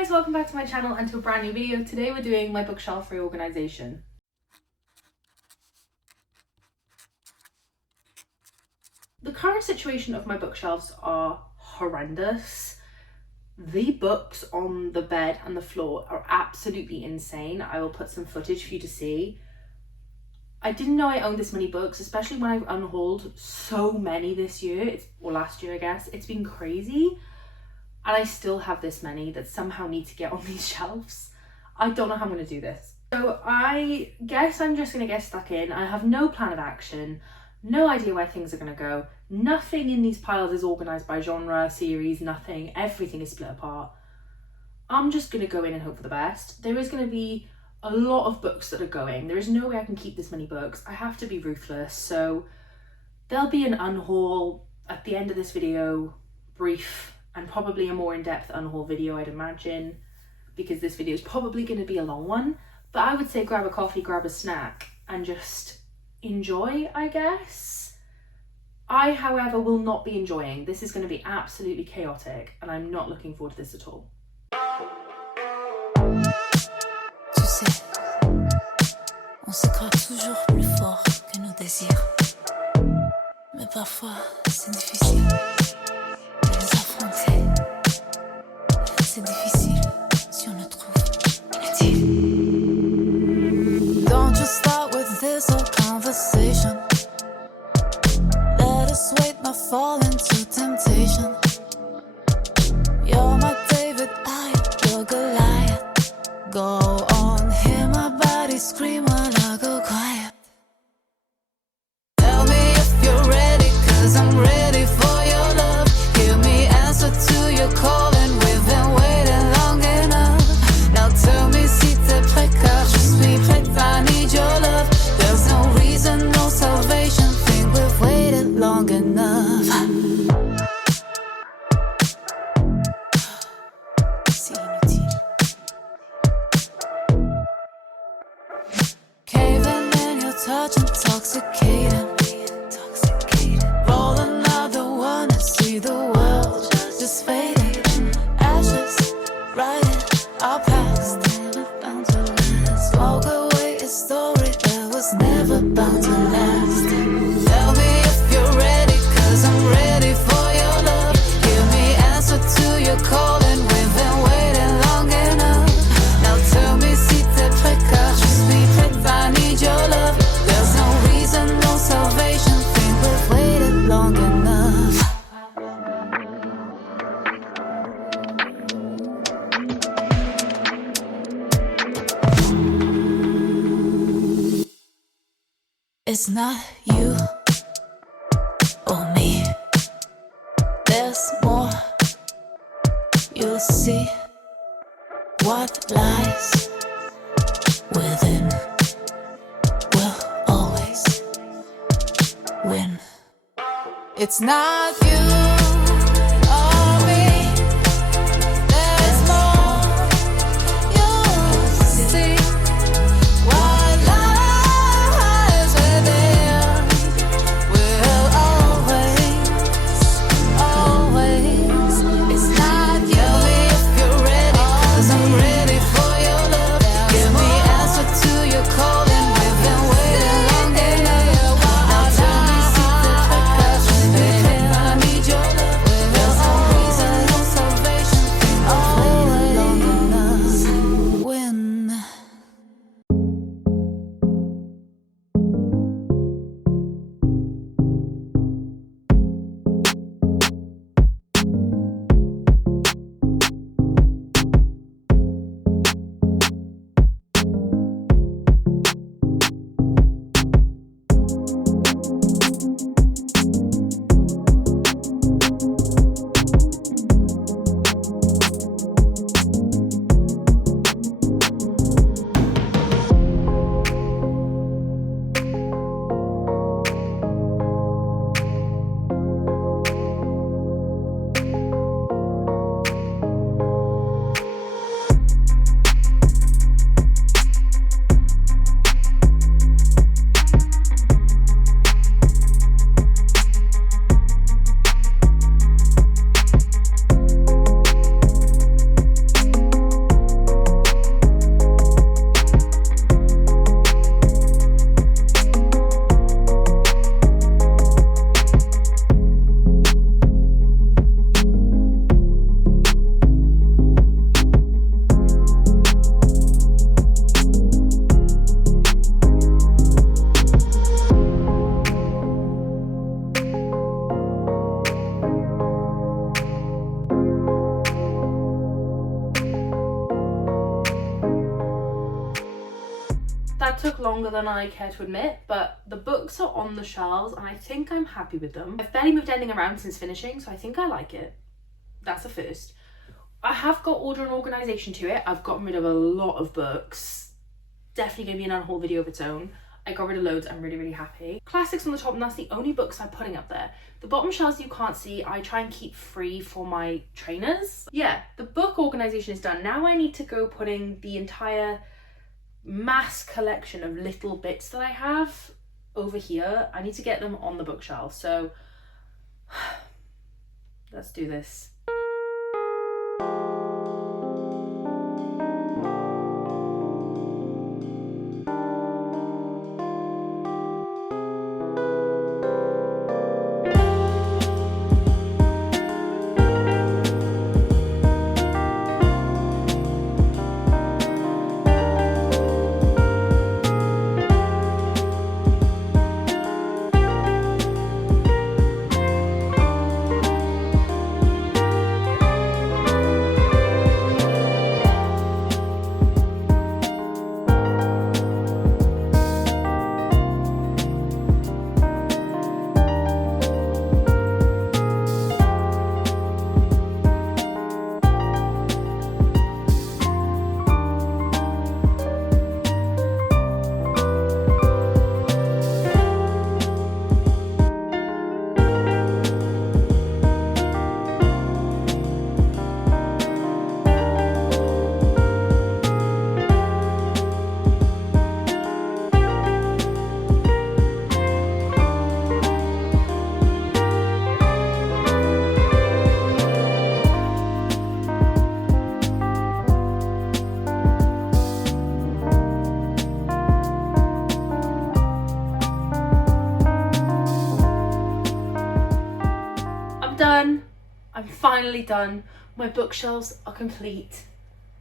guys, welcome back to my channel and to a brand new video. Today we're doing my bookshelf reorganization. The current situation of my bookshelves are horrendous. The books on the bed and the floor are absolutely insane. I will put some footage for you to see. I didn't know I owned this many books, especially when I've unhauled so many this year, or last year I guess. It's been crazy. And I still have this many that somehow need to get on these shelves. I don't know how I'm going to do this. So I guess I'm just going to get stuck in. I have no plan of action, no idea where things are going to go. Nothing in these piles is organised by genre, series, nothing. Everything is split apart. I'm just going to go in and hope for the best. There is going to be a lot of books that are going. There is no way I can keep this many books. I have to be ruthless. So there'll be an unhaul at the end of this video, brief, and probably a more in-depth unhaul video, I'd imagine, because this video is probably going to be a long one. But I would say grab a coffee, grab a snack, and just enjoy, I guess. I, however, will not be enjoying. This is going to be absolutely chaotic, and I'm not looking forward to this at all. Tu sais, on se croit toujours plus fort que nos désirs. Mais parfois, c'est difficile. Les affronter, c'est difficile si on le trouve inutile. Don't just start with this whole conversation. Let us wait, not fall into temptation. You're my David, I am your Goliath. Go on, hear my body scream while I go quiet. Tell me if you're ready, 'cause I'm ready for your love. To your call and we've been waiting long enough. Now tell me si t'es prêt car je suis prête, I need your love. There's no reason, no salvation, think we've waited long enough. C'est inutile. Caving in your touch, intoxicating. Roll another one and see the world just fading, ashes, writing our past, never bound to last. Smoke away a story that was never bound to last. Tell me if you're ready, 'cause I'm ready for your love. Give me answer to your call and we've been waiting long enough. Now tell me si t'es prêt car je suis prête, I need your love. There's no reason, no salvation, think we've waited long enough. It's not you or me. There's more. You'll see what lies within will always win. It's not you or me. There's more. You'll see what lies within will always. It's not you if you're ready, 'cause I'm ready for your love. Give me answer to your call and we've been waiting long enough. Now tell me si t'es prêt, 'cause I need your That took longer than I care to admit, but the books are on the shelves and I think I'm happy with them. I've barely moved anything around since finishing, so I think I like it. That's a first. I have got order and organisation to it. I've gotten rid of a lot of books. Definitely gave me an unhaul video of its own. I got rid of loads. I'm really, really happy. Classics on the top, and that's the only books I'm putting up there. The bottom shelves you can't see, I try and keep free for my trainers. Yeah, the book organisation is done. Now I need to go putting the entire mass collection of little bits that I have over here. I need to get them on the bookshelf. So let's do this. Done. I'm finally done. My bookshelves are complete.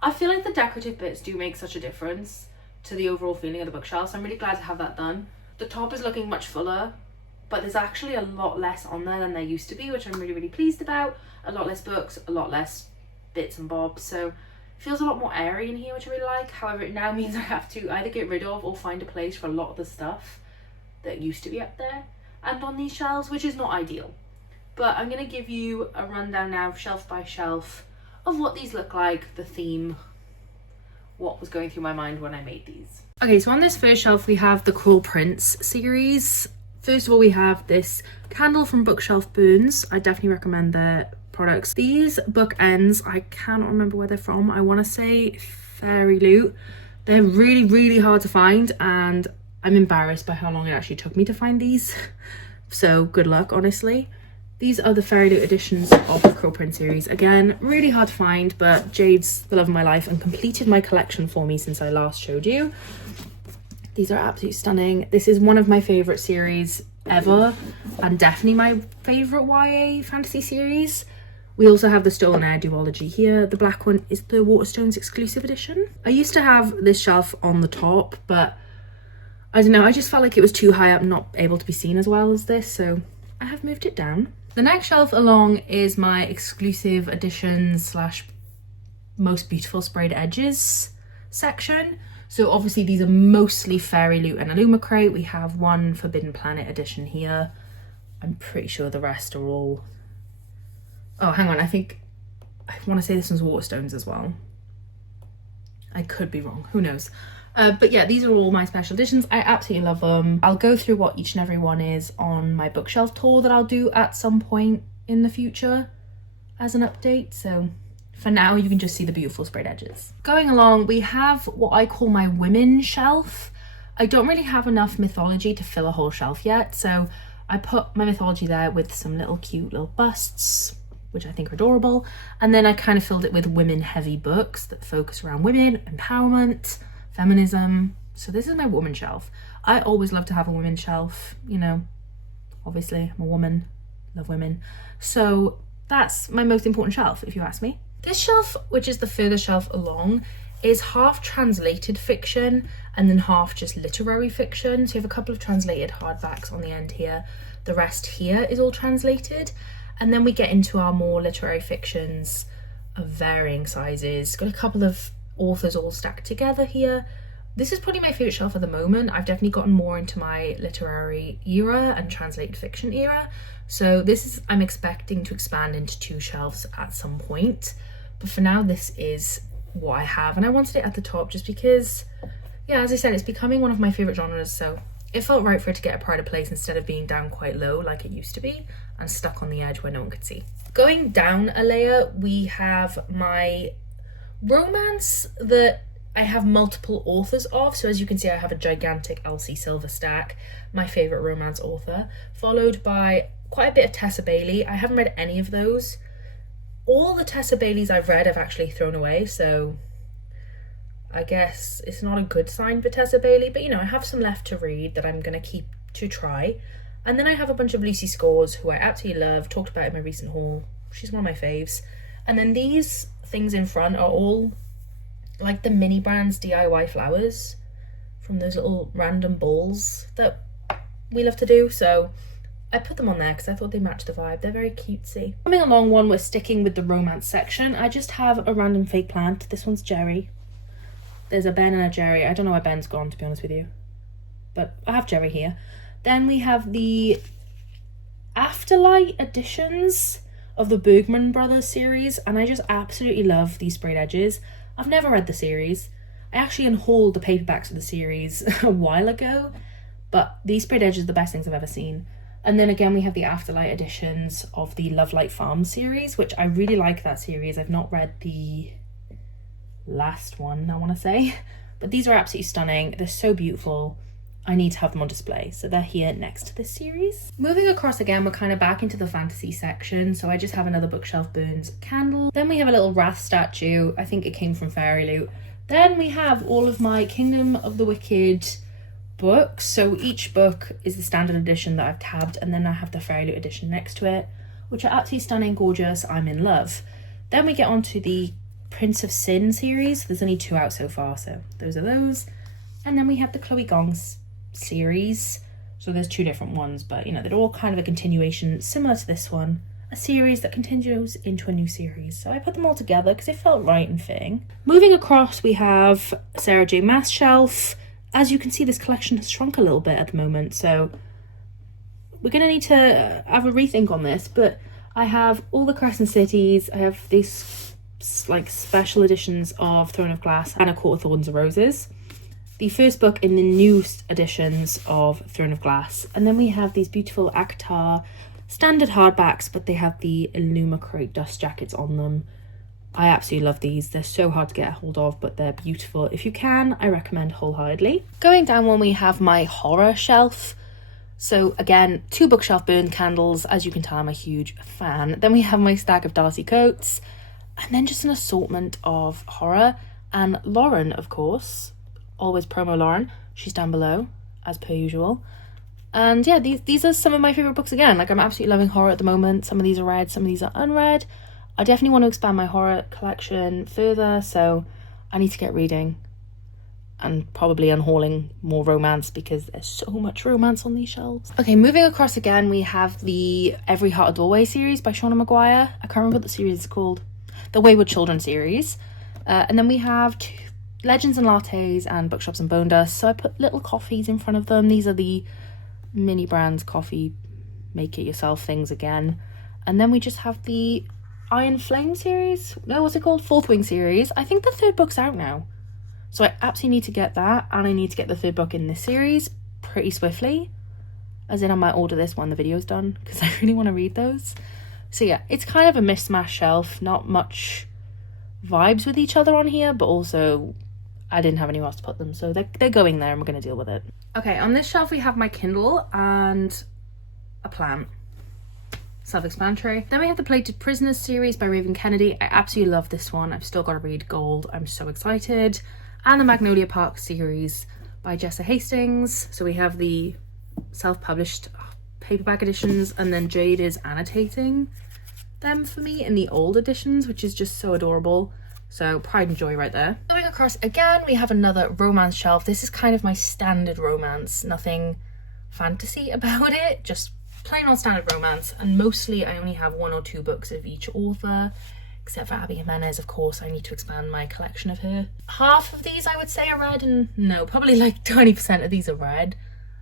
I feel like the decorative bits do make such a difference to the overall feeling of the bookshelves. So I'm really glad to have that done. The top is looking much fuller, but there's actually a lot less on there than there used to be, which I'm really, really pleased about. A lot less books, a lot less bits and bobs. So it feels a lot more airy in here, which I really like. However, it now means I have to either get rid of or find a place for a lot of the stuff that used to be up there and on these shelves, which is not ideal. But I'm going to give you a rundown now, shelf by shelf, of what these look like, the theme, what was going through my mind when I made these. Okay, so on this first shelf we have the Cruel Prince series. First of all, we have this candle from Bookshelf Burns. I definitely recommend their products. These bookends, I cannot remember where they're from. I want to say Fairy Loot. They're really, really hard to find, and I'm embarrassed by how long it actually took me to find these. So good luck, honestly. These are the Fairy Loot editions of the Cruel Prince series. Again, really hard to find, but Jade's the love of my life and completed my collection for me since I last showed you. These are absolutely stunning. This is one of my favourite series ever, and definitely my favourite YA fantasy series. We also have the Stolen Air duology here. The black one is the Waterstones exclusive edition. I used to have this shelf on the top, but I don't know, I just felt like it was too high up, not able to be seen as well as this, so I have moved it down. The next shelf along is my exclusive editions / most beautiful sprayed edges section. So obviously these are mostly Fairy Loot and Illumicrate. We have one Forbidden Planet edition here. I'm pretty sure the rest are all... Oh, hang on, I want to say this one's Waterstones as well. I could be wrong, who knows. But yeah, these are all my special editions. I absolutely love them. I'll go through what each and every one is on my bookshelf tour that I'll do at some point in the future as an update. So for now, you can just see the beautiful sprayed edges. Going along, we have what I call my women shelf. I don't really have enough mythology to fill a whole shelf yet, so I put my mythology there with some little cute little busts, which I think are adorable. And then I kind of filled it with women heavy books that focus around women, empowerment, feminism. So this is my woman shelf. I always love to have a women's shelf, you know, obviously I'm a woman, love women. So that's my most important shelf, if you ask me. This shelf, which is the furthest shelf along, is half translated fiction and then half just literary fiction. So you have a couple of translated hardbacks on the end here. The rest here is all translated. And then we get into our more literary fictions of varying sizes. Got a couple of authors all stacked together here. This is probably my favourite shelf at the moment. I've definitely gotten more into my literary era and translated fiction era. So this is, I'm expecting to expand into 2 shelves at some point. But for now, this is what I have. And I wanted it at the top just because, yeah, as I said, it's becoming one of my favourite genres. So it felt right for it to get a pride of place instead of being down quite low like it used to be and stuck on the edge where no one could see. Going down a layer, we have my romance that I have multiple authors of. So as you can see, I have a gigantic Elsie Silver stack, my favourite romance author, followed by quite a bit of Tessa Bailey. I haven't read any of those. All the Tessa Baileys I've read I've actually thrown away, so I guess it's not a good sign for Tessa Bailey, but you know, I have some left to read that I'm going to keep to try. And then I have a bunch of Lucy Scores, who I absolutely love, talked about in my recent haul. She's one of my faves. And then these things in front are all like the Mini Brands DIY flowers from those little random balls that we love to do. So I put them on there because I thought they matched the vibe. They're very cutesy. Coming along one, we're sticking with the romance section. I just have a random fake plant. This one's Jerry. There's a Ben and a Jerry. I don't know where Ben's gone, to be honest with you. But I have Jerry here. Then we have the Afterlight editions of the Bergman Brothers series. And I just absolutely love these sprayed edges. I've never read the series. I actually unhauled the paperbacks of the series a while ago, but these sprayed edges are the best things I've ever seen. And then again, we have the Afterlight editions of the Lovelight Farm series, which I really like that series. I've not read the last one, I want to say, but these are absolutely stunning. They're so beautiful. I need to have them on display, so they're here next to this series. Moving across again, we're kind of back into the fantasy section, so I just have another Bookshelf Burns candle. Then we have a little Wrath statue. I think it came from Fairy Loot. Then we have all of my Kingdom of the Wicked books. So each book is the standard edition that I've tabbed, and then I have the Fairy Loot edition next to it, which are absolutely stunning, gorgeous. I'm in love. Then we get on to the Prince of Sin series. There's only 2 out so far, so those are those. And then we have the Chloe Gongs series. So there's 2 different ones, but you know, they're all kind of a continuation similar to this one, a series that continues into a new series. So I put them all together because it felt right and fitting. Moving across, we have Sarah J Maas shelf. As you can see, this collection has shrunk a little bit at the moment, so we're gonna need to have a rethink on this. But I have all the Crescent Cities. I have these like special editions of Throne of Glass and A Court of Thorns and Roses, the first book in the new editions of Throne of Glass. And then we have these beautiful ACOTAR standard hardbacks, but they have the Illumicrate dust jackets on them. I absolutely love these. They're so hard to get a hold of, but they're beautiful. If you can, I recommend wholeheartedly. Going down one, we have my horror shelf. So again, 2 Bookshelf Burn candles. As you can tell, I'm a huge fan. Then we have my stack of Darcy Coates, and then just an assortment of horror. And Lauren, of course, always promo Lauren. She's down below, as per usual. And yeah, these are some of my favourite books again. Like, I'm absolutely loving horror at the moment. Some of these are read, some of these are unread. I definitely want to expand my horror collection further, so I need to get reading and probably unhauling more romance because there's so much romance on these shelves. Okay, moving across again, we have the Every Heart a Doorway series by Shauna Maguire. I can't remember what the series is called. The Wayward Children series. And then we have Legends and Lattes and Bookshops and Bone Dust. So I put little coffees in front of them. These are the Mini Brands coffee make it yourself things again. And then we just have the Iron Flame series. No, what's it called? Fourth Wing series. I think the 3rd book's out now. So I absolutely need to get that, and I need to get the 3rd book in this series pretty swiftly. As in, I might order this when the video's done, because I really want to read those. So yeah, it's kind of a mishmash shelf. Not much vibes with each other on here, but also I didn't have anywhere else to put them, so they're going there and we're going to deal with it. Okay, on this shelf we have my Kindle and a plant. Self-explanatory. Then we have the Plated Prisoners series by Raven Kennedy. I absolutely love this one. I've still got to read Gold. I'm so excited. And the Magnolia Park series by Jessa Hastings. So we have the self-published paperback editions, and then Jade is annotating them for me in the old editions, which is just so adorable. So pride and joy right there. Going across again, we have another romance shelf. This is kind of my standard romance. Nothing fantasy about it, just plain old standard romance. And mostly I only have 1 or 2 books of each author except for Abby Jimenez, of course. I need to expand my collection of her. Half of these I would say are read, and no, probably like 20% of these are read.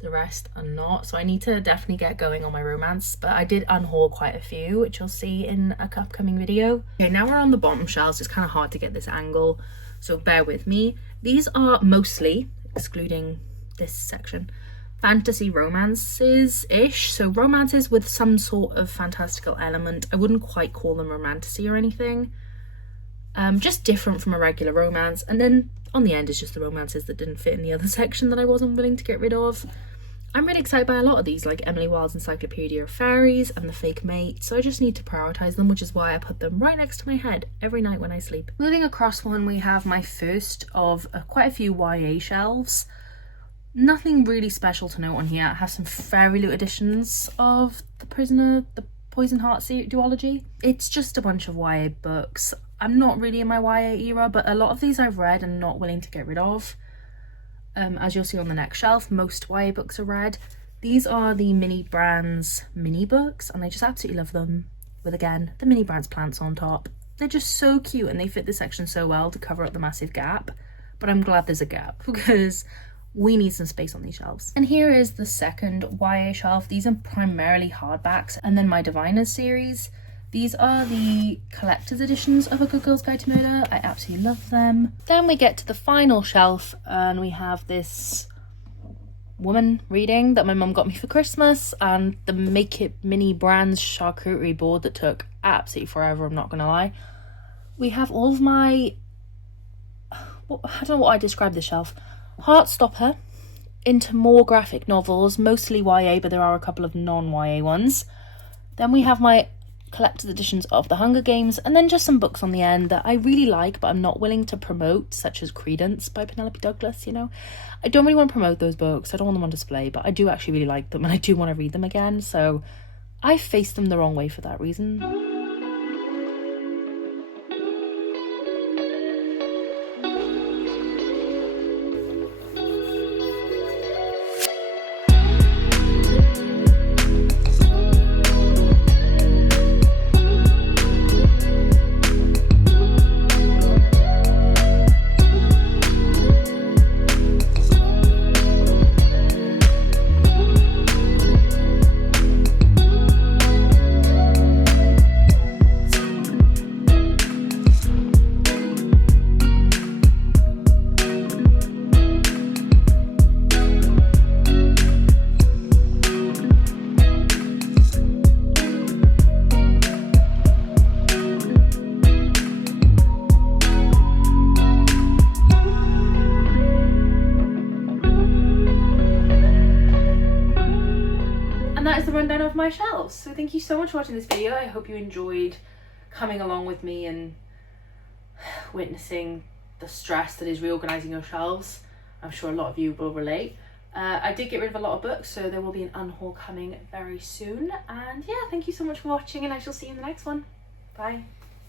The rest are not, so I need to definitely get going on my romance, but I did unhaul quite a few, which you'll see in an upcoming video. Okay, now we're on the bottom shelves. It's kind of hard to get this angle, so bear with me. These are mostly, excluding this section, fantasy romances-ish, so romances with some sort of fantastical element. I wouldn't quite call them romantasy or anything, just different from a regular romance. And then on the end is just the romances that didn't fit in the other section that I wasn't willing to get rid of. I'm really excited by a lot of these, like Emily Wilde's Encyclopedia of Fairies and The Fake Mate, so I just need to prioritise them, which is why I put them right next to my head every night when I sleep. Moving across one, we have my first of quite a few YA shelves. Nothing really special to note on here. I have some very little editions of The Poison Heart duology. It's just a bunch of YA books. I'm not really in my YA era, but a lot of these I've read and not willing to get rid of. As you'll see on the next shelf, most YA books are read. These are the Mini Brands mini books, and I just absolutely love them. With, again, the Mini Brands plants on top. They're just so cute, and they fit this section so well to cover up the massive gap. But I'm glad there's a gap, because we need some space on these shelves. And here is the second YA shelf. These are primarily hardbacks, and then my Diviners series. These are the collector's editions of A Good Girl's Guide to Murder. I absolutely love them. Then we get to the final shelf, and we have this woman reading that my mum got me for Christmas, and the Make It Mini Brands charcuterie board that took absolutely forever, I'm not gonna lie. We have all of my, I don't know what I describe this shelf, Heartstopper into more graphic novels, mostly YA, but there are a couple of non-YA ones. Then we have my collector's editions of The Hunger Games, and then just some books on the end that I really like but I'm not willing to promote, such as Credence by Penelope Douglas. You know, I don't really want to promote those books, I don't want them on display, but I do actually really like them and I do want to read them again, so I faced them the wrong way for that reason. Rundown of my shelves. So thank you so much for watching this video. I hope you enjoyed coming along with me and witnessing the stress that is reorganizing your shelves. I'm sure a lot of you will relate. I did get rid of a lot of books, so there will be an unhaul coming very soon. And yeah, thank you so much for watching, and I shall see you in the next one. Bye.